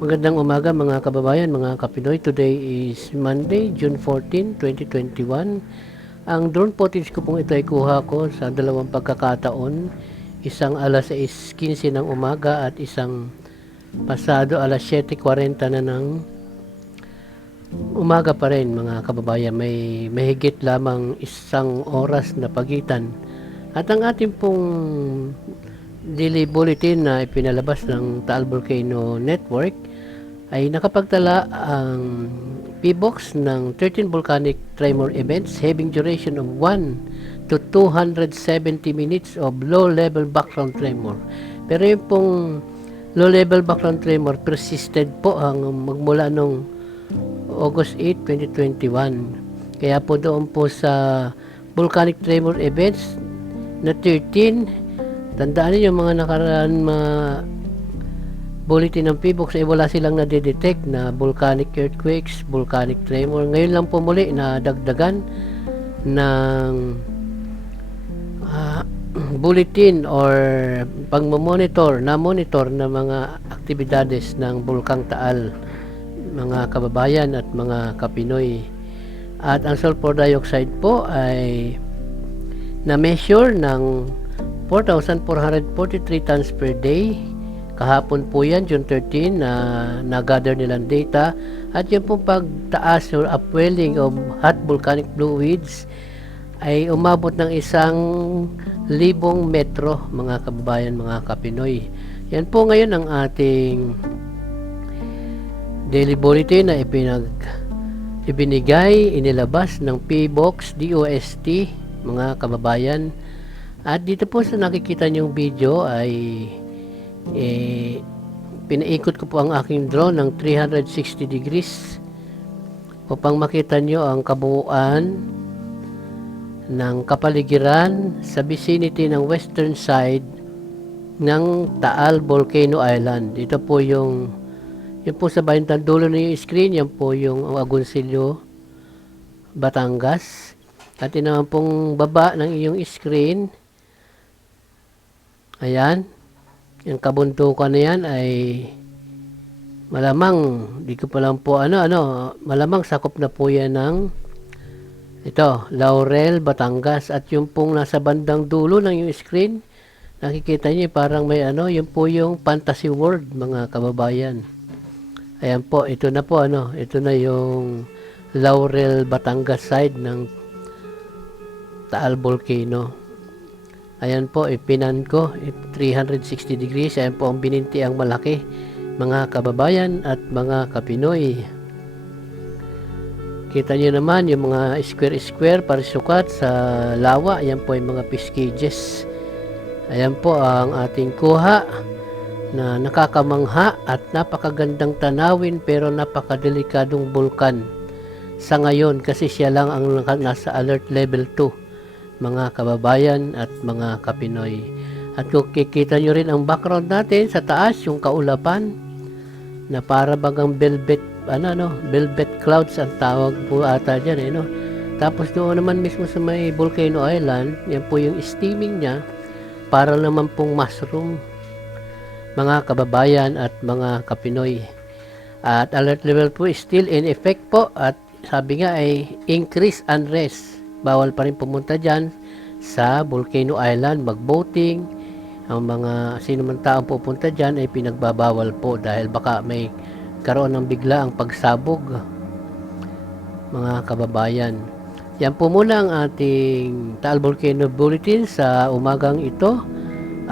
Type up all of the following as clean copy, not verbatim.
Magandang umaga mga kababayan, mga kapinoy. Today is Monday, June 14, 2021. Ang drone footage ko pong ito ay kuha ko sa dalawang pagkakataon. Isang alas 6:15 ng umaga at isang pasado alas 7:40 na ng umaga pa rin mga kababayan. May mahigit lamang isang oras na pagitan. At ang ating pong daily bulletin na ipinalabas ng Taal Volcano Network ay nakapagtala ang PBOX ng 13 volcanic tremor events having duration of 1 to 270 minutes of low-level background tremor. Pero yung pong low-level background tremor persisted po ang magmula nung August 8, 2021. Kaya po doon po sa volcanic tremor events na 13, tandaan niyo mga nakaraan bulletin ng PBOX ay wala silang nadedetect na volcanic earthquakes, volcanic tremor. Ngayon lang po muli na dagdagan ng bulletin or pagmamonitor na mga aktibidades ng Bulkang Taal, mga kababayan at mga kapinoy. At ang sulfur dioxide po ay na-measure ng 4,443 tons per day. Kahapon po yan, June 13, na na-gather nilang data. At yung pong pagtaas or upwelling of hot volcanic fluids ay umabot ng 1,000 metro, mga kababayan, mga kapinoy. Yan po ngayon ang ating daily bulletin na ibinigay, inilabas ng PBOX DOST, mga kababayan. At dito po sa nakikita niyong video ay pinaikot ko po ang aking drone ng 360 degrees upang makita nyo ang kabuuan ng kapaligiran sa vicinity ng western side ng Taal Volcano Island. Ito po yung po sa bahintang dulo na yung screen, yan po yung Agoncillo, Batangas. At yun naman pong baba ng iyong screen, ayan, yung kabuntukan na yan ay malamang, di ko pa lang po malamang sakop na po yan ng ito, Laurel, Batangas. At yung pong nasa bandang dulo ng yung screen, nakikita niyo parang may yun po yung fantasy world, mga kababayan. Ayan po, ito na po ito na yung Laurel, Batangas side ng Taal Volcano. Ayan po, ipinan ko 360 degrees. Ayan po ang bininti ang malaki, mga kababayan at mga kapinoy. Kita nyo naman yung mga square para sukat sa lawa. Ayan po yung mga fish cages. Ayan po ang ating kuha na nakakamangha at napakagandang tanawin pero napakadelikadong bulkan sa ngayon kasi siya lang ang nasa alert level 2, mga kababayan at mga kapinoy. At kung kikita nyo rin ang background natin sa taas, yung kaulapan na para bagang velvet clouds ang tawag po ata dyan Tapos doon naman mismo sa may Volcano Island, yan po yung steaming niya, para naman pong mushroom, mga kababayan at mga kapinoy. At alert level po is still in effect po, at sabi nga ay increase unrest. Bawal pa rin pumunta dyan sa Volcano Island, mag-boating. Ang mga sino man taong pupunta dyan ay pinagbabawal po dahil baka may karoon ng biglaang pagsabog, mga kababayan. Yan po muna ang ating Taal Volcano Bulletin sa umagang ito.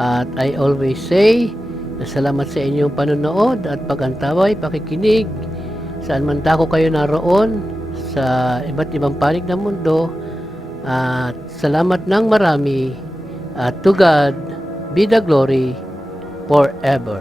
At I always say na salamat sa inyong panonood at pag-antaway, pakikinig. Saan man dako kayo naroon sa iba't ibang panig ng mundo. At salamat ng marami, at to God be the glory forever.